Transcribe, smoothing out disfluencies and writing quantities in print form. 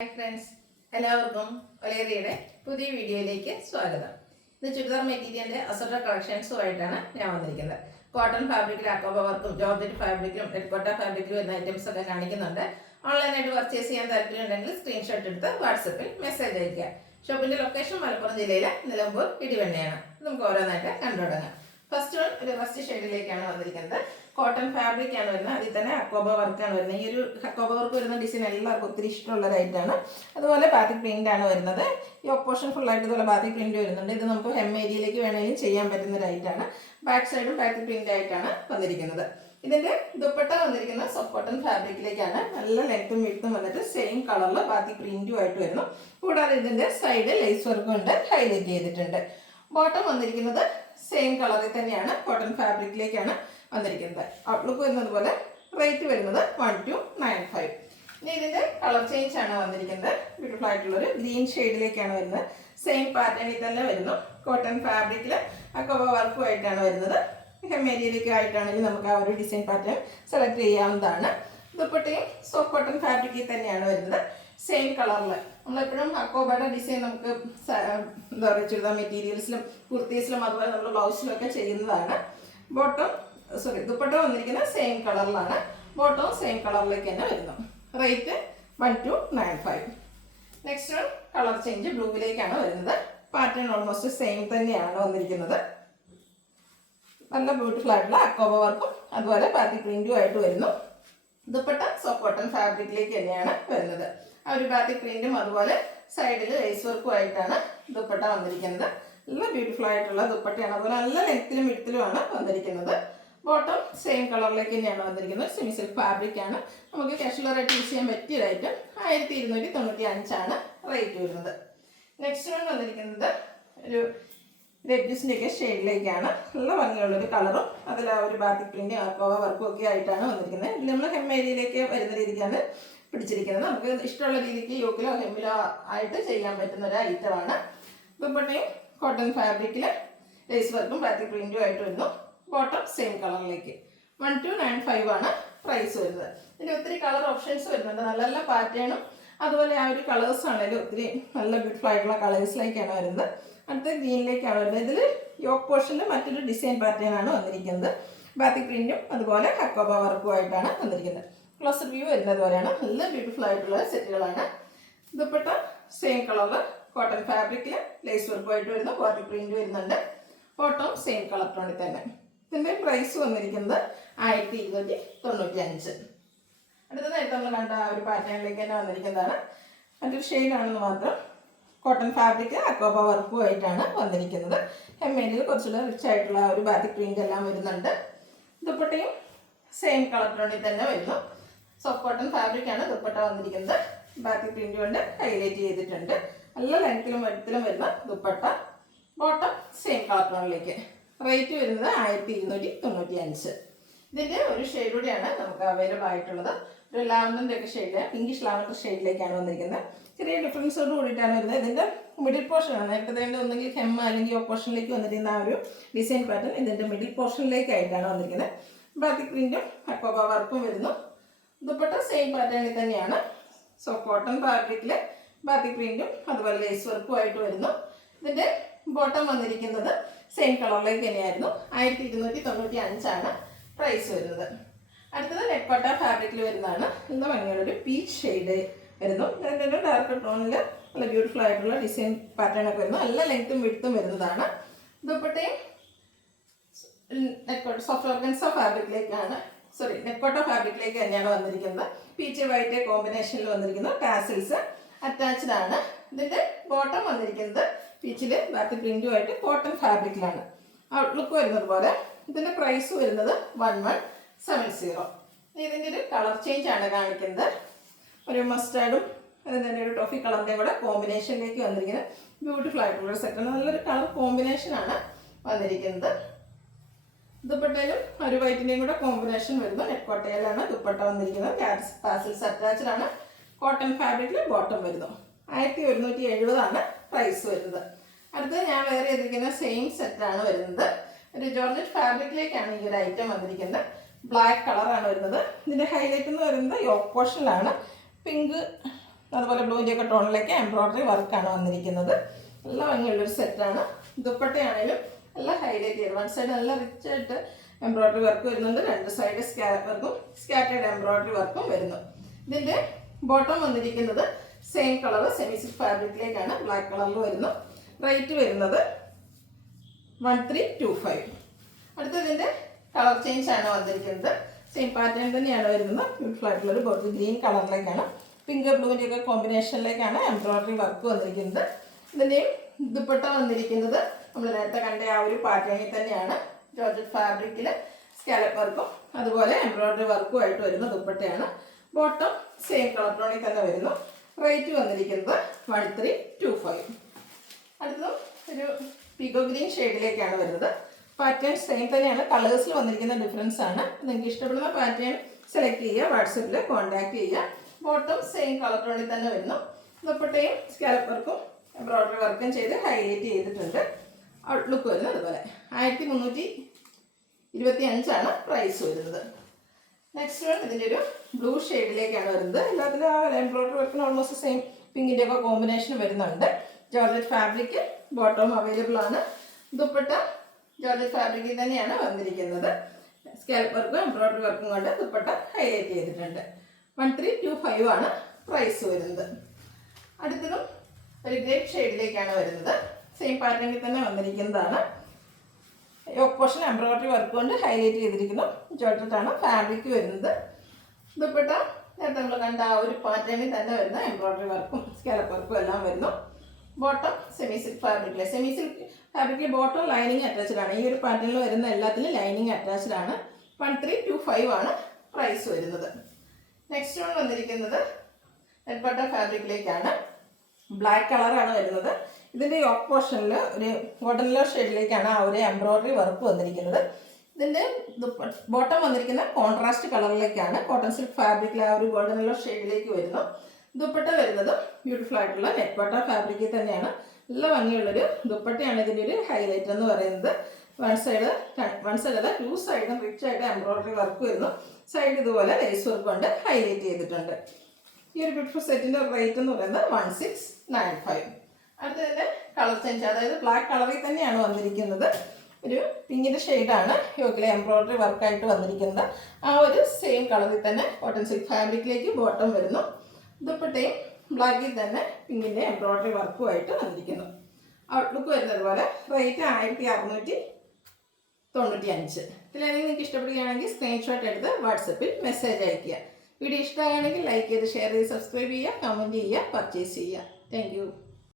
Hi friends, എല്ലാവർക്കും ഒലേറിയുടെ പുതിയ വീഡിയോയിലേക്ക് സ്വാഗതം. ഇത് ചുരിദാർ മെറ്റീരിയലിൻ്റെ അസോർട്ട കളക്ഷൻസുമായിട്ടാണ് ഞാൻ വന്നിരിക്കുന്നത്. കോട്ടൺ ഫാബ്രിക്കിൽ അക്കോബ വർക്കും ജോർജറ്റ് ഫാബ്രിക്കിലും ടെറിക്കോട്ട ഫാബ്രിക്കിലും വരുന്ന ഐറ്റംസ് ഒക്കെ കാണിക്കുന്നുണ്ട്. ഓൺലൈനായിട്ട് പർച്ചേസ് ചെയ്യാൻ താല്പര്യമുണ്ടെങ്കിൽ സ്ക്രീൻഷോട്ട് എടുത്ത് വാട്സപ്പിൽ മെസ്സേജ് അയയ്ക്കുക. ഷോപ്പിൻ്റെ ലൊക്കേഷൻ മലപ്പുറം ജില്ലയിലെ നിലമ്പൂർ ഇടിവണ്ണയാണ്. നമുക്ക് ഓരോന്നായിട്ട് കണ്ടു തുടങ്ങാം. ഫസ്റ്റ് വൺ ഒരു റസ്റ്റ് ഷെയ്ഡിലേക്കാണ് വന്നിരിക്കുന്നത്. കോട്ടൺ ഫാബ്രിക് ആണ് വരുന്നത്. അതിൽ തന്നെ അക്കോബ വർക്കാണ് വരുന്നത്. ഈ ഒരു അക്കോബ വർക്ക് വരുന്ന ഡിസൈൻ എല്ലാവർക്കും ഒത്തിരി ഇഷ്ടമുള്ളതായിട്ടാണ്. അതുപോലെ ബാത്തിക് പ്രിന്റ് ആണ് വരുന്നത്. ഈ ഓപ്പോഷൻ ഫുള്ളായിട്ട് ഇതുപോലെ ബാത്തിക് പ്രിന്റ് വരുന്നുണ്ട്. ഇത് നമുക്ക് ഹെം ഏരിയയിലേക്ക് വേണമെങ്കിലും ചെയ്യാൻ പറ്റുന്ന ഒരൈറ്റാണ്. ബാക്ക് സൈഡും ബാത്തിക് പ്രിന്റ് ആയിട്ടാണ് വന്നിരിക്കുന്നത്. ഇതിന്റെ ദുപ്പട്ട വന്നിരിക്കുന്നത് സോഫ്റ്റ് കോട്ടൺ ഫാബ്രിക്കിലേക്കാണ്. നല്ല ലെങ്ത്തും വിഡ്ത്തും വന്നിട്ട് സെയിം കളറിൽ ബാത്തിക് പ്രിന്റും ആയിട്ട് വരുന്നു. കൂടാതെ ഇതിന്റെ സൈഡ് ലേസ് വർക്കും ഉണ്ട്, ഹൈലൈറ്റ് ചെയ്തിട്ടുണ്ട്. ബോട്ടം വന്നിരിക്കുന്നത് സെയിം കളറിൽ തന്നെയാണ്, കോട്ടൺ ഫാബ്രിക്കിലേക്കാണ് വന്നിരിക്കുന്നത്. ഔട്ട്ലുക്ക് വരുന്നത് പോലെ റേറ്റ് വരുന്നത് 1295. ഇനി ഇതിന്റെ കളർ ചേഞ്ച് ആണ് വന്നിരിക്കുന്നത്. ബ്യൂട്ടിഫുൾ ആയിട്ടുള്ളൊരു ഗ്രീൻ ഷെയ്ഡിലേക്കാണ് വരുന്നത്. സെയിം പാറ്റേണിൽ തന്നെ വരുന്നു. കോട്ടൺ ഫാബ്രിക്കിൽ അക്കോബ വർക്കുമായിട്ടാണ് വരുന്നത്. ഹെമ്മേരിയയിലേക്ക് ആയിട്ടാണെങ്കിൽ നമുക്ക് ആ ഒരു ഡിസൈൻ പാറ്റേൺ സെലക്ട് ചെയ്യാവുന്നതാണ്. ദുപ്പട്ടയും സോഫ്റ്റ് കോട്ടൺ ഫാബ്രിക്കിൽ തന്നെയാണ് വരുന്നത്. സെയിം കളറിൽ നമ്മളെപ്പോഴും അക്കോബയുടെ ഡിസൈൻ നമുക്ക് എന്താ പറയുക ചുരിദാർ മെറ്റീരിയൽസിലും കുർത്തീസിലും അതുപോലെ നമ്മൾ ബ്ലൗസിലും ഒക്കെ ചെയ്യുന്നതാണ്. ദുപ്പട്ട വന്നിരിക്കുന്നത് സെയിം കളറിലാണ്. ബോട്ടവും സെയിം കളറിലേക്ക് തന്നെ വരുന്നു. Rate 1295. Next one colour change ബ്ലൂവിലേക്കാണ് വരുന്നത്. പാറ്റേൺ ഓൾമോസ്റ്റ് സെയിം തന്നെയാണ് വന്നിരിക്കുന്നത്. നല്ല ബ്യൂട്ടിഫുൾ ആയിട്ടുള്ള അക്കോബ വർക്കും അതുപോലെ ബാത്തിക് പ്രിന്റും ആയിട്ട് വരുന്നു. ദുപ്പട്ട സോഫ്റ്റ് കോട്ടൺ ഫാബ്രിക്കിലേക്ക് തന്നെയാണ് വരുന്നത്. ആ ഒരു ബാത്തിക് പ്രിന്റും അതുപോലെ സൈഡിൽ ലേസ് വർക്കും ആയിട്ടാണ് ദുപ്പട്ട വന്നിരിക്കുന്നത്. നല്ല ബ്യൂട്ടിഫുൾ ആയിട്ടുള്ള ദുപ്പട്ടയാണ്. അതുപോലെ നല്ല ലെങ്ത്തിലും വിഡ്ത്തിലുമാണ് വന്നിരിക്കുന്നത്. ബോട്ടം സെയിം കളറിലേക്ക് തന്നെയാണ് വന്നിരിക്കുന്നത്. സെമി സിൽക്ക് ഫാബ്രിക് ആണ്. നമുക്ക് കാഷ്വലറായിട്ട് യൂസ് ചെയ്യാൻ പറ്റിയ ഐറ്റം 1295 റേറ്റ് വരുന്നത്. നെക്സ്റ്റ് വൺ വന്നിരിക്കുന്നത് ഒരു റെഡ്യൂസിൻ്റെയൊക്കെ ഷെയ്ഡിലേക്കാണ്. നല്ല ഭംഗിയുള്ളൊരു കളറും അതിൽ ആ ഒരു ബാത്തിക് പ്രിന്റ് അക്കോബ വർക്കും ഒക്കെ ആയിട്ടാണ് വന്നിരിക്കുന്നത്. ഇതിൽ നമ്മൾ ഹെം ഏരിയയിലേക്ക് വരുന്ന രീതിക്കാണ് പിടിച്ചിരിക്കുന്നത്. നമുക്ക് ഇഷ്ടമുള്ള രീതിക്ക് യോക്കിലോ ഹെമ്മിലോ ആയിട്ട് ചെയ്യാൻ പറ്റുന്ന ഒരു ഐറ്റമാണ്. ദുപ്പട്ടയും കോട്ടൺ ഫാബ്രിക്കിൽ ലേസ് വർക്കും ബാത്തിക് പ്രിന്റും ആയിട്ട് വരുന്നു. ബോട്ടം സെയിം കളറിലേക്ക് 1295 പ്രൈസ് വരുന്നത്. ഇതിൽ ഒത്തിരി കളർ ഓപ്ഷൻസ് വരുന്നുണ്ട്. നല്ല നല്ല പാറ്റേണും അതുപോലെ ആ ഒരു കളേഴ്സ് ആണെങ്കിലും ഒത്തിരി നല്ല ബ്യൂട്ടിഫുൾ ആയിട്ടുള്ള കളേഴ്സിലേക്കാണ് വരുന്നത്. അടുത്ത ഗ്രീനിലേക്കാണ് വരുന്നത്. ഇതിൽ യോക്ക് പോർഷനിൽ മറ്റൊരു ഡിസൈൻ പാറ്റേൺ ആണ് വന്നിരിക്കുന്നത്. ബാത്തിക് പ്രിന്റും അതുപോലെ അക്കോബ വർക്കും ആയിട്ടാണ് വന്നിരിക്കുന്നത്. ക്ലോസർ വ്യൂ വരുന്നത് പോലെയാണ്. നല്ല ബ്യൂട്ടിഫുൾ ആയിട്ടുള്ള സെറ്റുകളാണ്. ദുപ്പട്ട സെയിം കളറിൽ കോട്ടൺ ഫാബ്രിക്കിൽ ലേസ് വർക്കുമായിട്ട് വരുന്നു. ബാത്തിക് പ്രിന്റ് വരുന്നുണ്ട്. ബോട്ടം സെയിം കളർ ടോണിൽ തന്നെ. ഇതിൻ്റെ പ്രൈസ് വന്നിരിക്കുന്നത് 1295. അടുത്തതായിട്ട് നമ്മൾ കണ്ട ആ ഒരു പാറ്റേണിലേക്ക് തന്നെ വന്നിരിക്കുന്നതാണ്. മറ്റൊരു ഷെയ്ഡാണെന്ന് മാത്രം. കോട്ടൺ ഫാബ്രിക് അക്കോബ വർക്കും ആയിട്ടാണ് വന്നിരിക്കുന്നത്. ഹെമ്മേഡിൽ കുറച്ചുകൂടെ റിച്ച് ആയിട്ടുള്ള ഒരു ബാത്തിക് പ്രിന്റ് എല്ലാം വരുന്നുണ്ട്. ദുപ്പട്ടയും സെയിം കളർ ടോണിൽ തന്നെ വരുന്നു. സോഫ്റ്റ് കോട്ടൺ ഫാബ്രിക് ആണ് ദുപ്പട്ട വന്നിരിക്കുന്നത്. ബാത്തിക് പ്രിന്റ് കൊണ്ട് ഹൈലൈറ്റ് ചെയ്തിട്ടുണ്ട്. നല്ല ലെങ്ത്തിലും വെടുത്തിലും വരുന്ന ദുപ്പട്ട. ബോട്ടം സെയിം കളർ ടോണിലേക്ക്. റേറ്റ് വരുന്നത് 1295. ഇതിൻ്റെ ഒരു ഷെയ്ഡ് കൂടിയാണ് നമുക്ക് അവൈലബിൾ ആയിട്ടുള്ളത്. ഒരു ലാവൻഡറിൻ്റെ ഒക്കെ ഷെയ്ഡ്, പിങ്കിഷ് ലാവൻഡർ ഷെയ്ഡിലേക്കാണ് വന്നിരിക്കുന്നത്. ചെറിയ ഡിഫറൻസോട് കൂടിയിട്ടാണ് വരുന്നത്. ഇതിൻ്റെ മിഡിൽ പോർഷനാണ്. നേരത്തെ ഒന്നെങ്കിൽ ഹെം അല്ലെങ്കിൽ ഓ പോർഷനിലേക്ക് വന്നിരിക്കുന്ന ആ ഒരു ഡിസൈൻ പാറ്റേൺ ഇതിൻ്റെ മിഡിൽ പോർഷനിലേക്കായിട്ടാണ് വന്നിരിക്കുന്നത്. ബാത്തിക് പ്രിന്റും അക്കോബ വർക്കും വരുന്നു. ദുപ്പട്ട സെയിം പാറ്റേണിൽ തന്നെയാണ്. കോട്ടൺ ഫാബ്രിക്കിൽ ബാത്തിക് പ്രിന്റും അതുപോലെ ലേസ് വർക്കും ആയിട്ട് വരുന്നു. ഇതിൻ്റെ ബോട്ടം വന്നിരിക്കുന്നത് സെയിം കളറിലേക്ക് തന്നെയായിരുന്നു. 1295 പ്രൈസ് വരുന്നത്. അടുത്തത് നെക്കോട്ട ഫാബ്രിക്കിൽ വരുന്നതാണ്. നല്ല ഭംഗിയുള്ളൊരു പീച്ച് ഷെയ്ഡ് വരുന്നു. ഇതിൻ്റെ ഡാർക്ക് ടോണിൽ നല്ല ബ്യൂട്ടിഫുൾ ആയിട്ടുള്ള ഡിസൈൻ പാറ്റേൺ ഒക്കെ വരുന്നു. നല്ല ലെങ്ത്തും വിഡ്ത്തും വരുന്നതാണ്. ദുപ്പട്ടയും സോഫ്റ്റ് ഓർഗൻസ ഫാബ്രിക്കിലേക്കാണ് നെക്കോട്ട ഫാബ്രിക്കിലേക്ക് തന്നെയാണ് വന്നിരിക്കുന്നത്. പീച്ച് വൈറ്റ് കോമ്പിനേഷനിൽ വന്നിരിക്കുന്നു. ടാസിൽസ് അറ്റാച്ച്ഡ് ആണ്. ഇതിൻ്റെ ബോട്ടം വന്നിരിക്കുന്നത് പീച്ചിൽ ബാത്തിക് പ്രിന്റുമായിട്ട് കോട്ടൺ ഫാബ്രിക്കിലാണ്. ഔട്ട്ലുക്ക് വരുന്നത് പോലെ. ഇതിൻ്റെ പ്രൈസ് വരുന്നത് 1170. ഇതിൻ്റെ ഒരു കളർ ചേഞ്ച് ആണ് കാണിക്കുന്നത്. ഒരു മസ്റ്റാർഡും അതിൻ്റെ ഒരു ടോഫി കളറിൻ്റെയും കൂടെ കോമ്പിനേഷനിലേക്ക് വന്നിരിക്കുന്നത്. ബ്യൂട്ടിഫുൾ ആയിട്ടുള്ളൊരു സെറ്റാണ്. നല്ലൊരു കളർ കോമ്പിനേഷനാണ് വന്നിരിക്കുന്നത്. ദുപ്പട്ടയിലും ഒരു വൈറ്റിൻ്റെയും കൂടെ കോമ്പിനേഷൻ വരുന്നു. നെക്കോട്ടയിലാണ് ദുപ്പട്ട വന്നിരിക്കുന്നത്. ടാസിൽസ് അറ്റാച്ച്ഡ് ആണ്. കോട്ടൺ ഫാബ്രിക്കിൽ ബോട്ടം വരുന്നു. 1170 പ്രൈസ് വരുന്നത്. അടുത്തത് ഞാൻ വേറെ ചെയ്തിരിക്കുന്ന സെയിം സെറ്റാണ് വരുന്നത്. ഒരു ജോർജറ്റ് ഫാബ്രിക്കിലേക്കാണ് ഈ ഒരു ഐറ്റം വന്നിരിക്കുന്നത്. ബ്ലാക്ക് കളറാണ് വരുന്നത്. ഇതിൻ്റെ ഹൈലൈറ്റ് എന്ന് പറയുന്നത് യോക്ക് പോർഷനിലാണ്. പിങ്ക് അതുപോലെ ബ്ലൂവിൻ്റെ ഒക്കെ ടോണിലേക്ക് എംബ്രോയ്ഡറി വർക്കാണ് വന്നിരിക്കുന്നത്. നല്ല ഭംഗിയുള്ളൊരു സെറ്റാണ്. ദുപ്പട്ടയാണെങ്കിലും നല്ല ഹൈലൈറ്റ് ചെയ്ത് വൺ സൈഡ് നല്ല റിച്ച് ആയിട്ട് എംബ്രോയ്ഡറി വർക്ക് വരുന്നുണ്ട്, രണ്ട് സൈഡ് സ്കാറ്റേഡ് എംബ്രോയ്ഡറി വർക്കും വരുന്നു. ഇതിൻ്റെ ബോട്ടം വന്നിരിക്കുന്നത് സെയിം കളർ സെമി സിൽക്ക് ഫാബ്രിക്കിലേക്കാണ്, ബ്ലാക്ക് കളറിൽ വരുന്നു. റേറ്റ് വരുന്നത് 1325. അടുത്തതിൻ്റെ കളർ ചേഞ്ച് ആണ് വന്നിരിക്കുന്നത്. സെയിം പാറ്റേൺ തന്നെയാണ് വരുന്നത്. ബ്യൂട്ടിഫുൾ ആയിട്ടുള്ളൊരു ബോട്ടിൽ ഗ്രീൻ കളറിലേക്കാണ്, പിങ്ക് ബ്ലൂവിൻ്റെ ഒക്കെ കോമ്പിനേഷനിലേക്കാണ് എംബ്രോയ്ഡറി വർക്ക് വന്നിരിക്കുന്നത്. ഇതിൻ്റെയും ദുപ്പട്ട വന്നിരിക്കുന്നത് നമ്മൾ നേരത്തെ കണ്ട ആ ഒരു പാറ്റേണിൽ തന്നെയാണ്. ജോർജറ്റ് ഫാബ്രിക്കിൽ സ്കാലപ്പ് വർക്കും അതുപോലെ എംബ്രോയ്ഡറി വർക്കും ആയിട്ട് വരുന്ന ദുപ്പട്ടയാണ്. ബോട്ടം സെയിം കളർ ടോണിൽ തന്നെ വരുന്നു. റേറ്റ് വന്നിരിക്കുന്നത് 1325. അടുത്തതും ഒരു പിഗോ ഗ്രീൻ ഷെയ്ഡിലേക്കാണ് വരുന്നത്. പാറ്റേൺ സെയിം തന്നെയാണ്, കളേഴ്സിൽ വന്നിരിക്കുന്ന ഡിഫറൻസ് ആണ്. നിങ്ങൾക്ക് ഇഷ്ടപ്പെടുന്ന പാറ്റേൺ സെലക്ട് ചെയ്യുക, വാട്സപ്പിൽ കോൺടാക്ട് ചെയ്യുക. ബോട്ടം സെയിം കളർ ടോണിൽ തന്നെ വരുന്നു. ദുപ്പട്ടയും സ്കാലപ്പ് വർക്കും എംബ്രോയ്ഡറി വർക്കും ചെയ്ത് ഹൈലൈറ്റ് ചെയ്തിട്ടുണ്ട്. ഔട്ട്ലുക്ക് വരുന്നത് അതുപോലെ 1325 പ്രൈസ് വരുന്നത്. നെക്സ്റ്റ് വൺ ഇതിൻ്റെ ഒരു ബ്ലൂ ഷെയ്ഡിലേക്കാണ് വരുന്നത്. എല്ലാത്തിലും ആ എംബ്രോയ്ഡറി വർക്കിന് ഓൾമോസ്റ്റ് സെയിം പിങ്കിൻ്റെ ഒക്കെ കോമ്പിനേഷൻ വരുന്നുണ്ട്. ജോർജറ്റ് ഫാബ്രിക് ബോട്ടം അവൈലബിൾ ആണ്. ദുപ്പട്ട ജോർജറ്റ് ഫാബ്രിക്കിൽ തന്നെയാണ് വന്നിരിക്കുന്നത്. സ്കാലപ്പ് വർക്കും എംബ്രോയ്ഡറി വർക്കും കൊണ്ട് ദുപ്പട്ട ഹൈലൈറ്റ് ചെയ്തിട്ടുണ്ട്. 1325 പ്രൈസ് വരുന്നത്. അടുത്തതും ഒരു ഗ്രേപ്പ് ഷെയ്ഡിലേക്കാണ് വരുന്നത്. സെയിം പാറ്റേണിൽ തന്നെ വന്നിരിക്കുന്നതാണ്. യോക്ക് പോർഷൻ എംബ്രോയ്ഡറി വർക്ക് കൊണ്ട് ഹൈലൈറ്റ് ചെയ്തിരിക്കുന്നു. ജോർജറ്റാണ് ഫാബ്രിക് വരുന്നത്. ദുപ്പട്ട നേരത്തെ നമ്മൾ കണ്ട ആ ഒരു പാറ്റേണിൽ തന്നെ വരുന്ന എംബ്രോയ്ഡറി വർക്കും സ്കാലപ്പ് വർക്കും എല്ലാം വരുന്നു. ബോട്ടം സെമി സിൽക്ക് ഫാബ്രിക്കിൽ ബോട്ടം ലൈനിങ് അറ്റാച്ച്ഡ് ആണ്. ഈ ഒരു പാറ്റേണിൽ വരുന്ന എല്ലാത്തിനും ലൈനിങ് അറ്റാച്ച്ഡ് ആണ്. 1325 പ്രൈസ് വരുന്നത്. നെക്സ്റ്റ് വൺ വന്നിരിക്കുന്നത് നെറ്റ്പട്ട ഫാബ്രിക്കിലേക്കാണ്. ബ്ലാക്ക് കളറാണ് വരുന്നത്. ഇതിൻ്റെ യോക്ക് പോർഷനിൽ ഒരു ഗോൾഡൻ യെല്ലോ ഷെയ്ഡിലേക്കാണ് ആ ഒരു എംബ്രോയ്ഡറി വർക്ക് വന്നിരിക്കുന്നത്. ഇതിൻ്റെ ബോട്ടം വന്നിരിക്കുന്ന കോൺട്രാസ്റ്റ് കളറിലേക്കാണ്. കോട്ടൺ സിൽക്ക് ഫാബ്രിക്കിൽ ആ ഒരു ഗോൾഡൻ യെല്ലോ ഷെയ്ഡിലേക്ക് വരുന്നു. ദുപ്പട്ട വരുന്നത് ബ്യൂട്ടിഫുൾ ആയിട്ടുള്ള നെറ്റ്പട്ട ഫാബ്രിക്കിൽ തന്നെയാണ്. നല്ല ഭംഗിയുള്ളൊരു ദുപ്പട്ടയാണ് ഇതിൻ്റെ ഒരു ഹൈലൈറ്റ് എന്ന് പറയുന്നത്. വൺ സൈഡ് അല്ല 2 സൈഡും റിച്ച് ആയിട്ട് എംബ്രോയ്ഡറി വർക്ക് വരുന്നു. സൈഡ് ഇതുപോലെ ലേസ് വർക്ക് കൊണ്ട് ഹൈലൈറ്റ് ചെയ്തിട്ടുണ്ട്. ഈ ഒരു ബ്യൂട്ടിഫുൾ സെറ്റിൻ്റെ റേറ്റ് എന്ന് പറയുന്നത് 1695. അടുത്തതിൻ്റെ കളർ ചേഞ്ച്, അതായത് ബ്ലാക്ക് കളറിൽ തന്നെയാണ് വന്നിരിക്കുന്നത്. ഒരു പിങ്കിൻ്റെ ഷെയ്ഡാണ് യോക്കിലെ എംബ്രോയ്ഡറി വർക്കായിട്ട് വന്നിരിക്കുന്നത്. ആ ഒരു സെയിം കളറിൽ തന്നെ കോട്ടൺ സിൽക്ക് ഫാബ്രിക്കിലേക്ക് ബോട്ടം വരുന്നു. ദുപ്പട്ടയും ബ്ലാക്കിൽ തന്നെ പിങ്കിൻ്റെ എംബ്രോയ്ഡറി വർക്കുമായിട്ട് വന്നിരിക്കുന്നു. ഔട്ട്ലുക്ക് വരുന്നത് പോലെ. റേറ്റ് 1695. ഇതിലാണെങ്കിൽ നിങ്ങൾക്ക് ഇഷ്ടപ്പെടുകയാണെങ്കിൽ സ്ക്രീൻഷോട്ട് എടുത്ത് വാട്സപ്പിൽ മെസ്സേജ് അയയ്ക്കുക. വീഡിയോ ഇഷ്ടമാണെങ്കിൽ ലൈക്ക് ചെയ്ത് ഷെയർ ചെയ്ത് സബ്സ്ക്രൈബ് ചെയ്യുക, കമൻറ്റ് ചെയ്യുക, പർച്ചേസ് ചെയ്യുക. Thank you.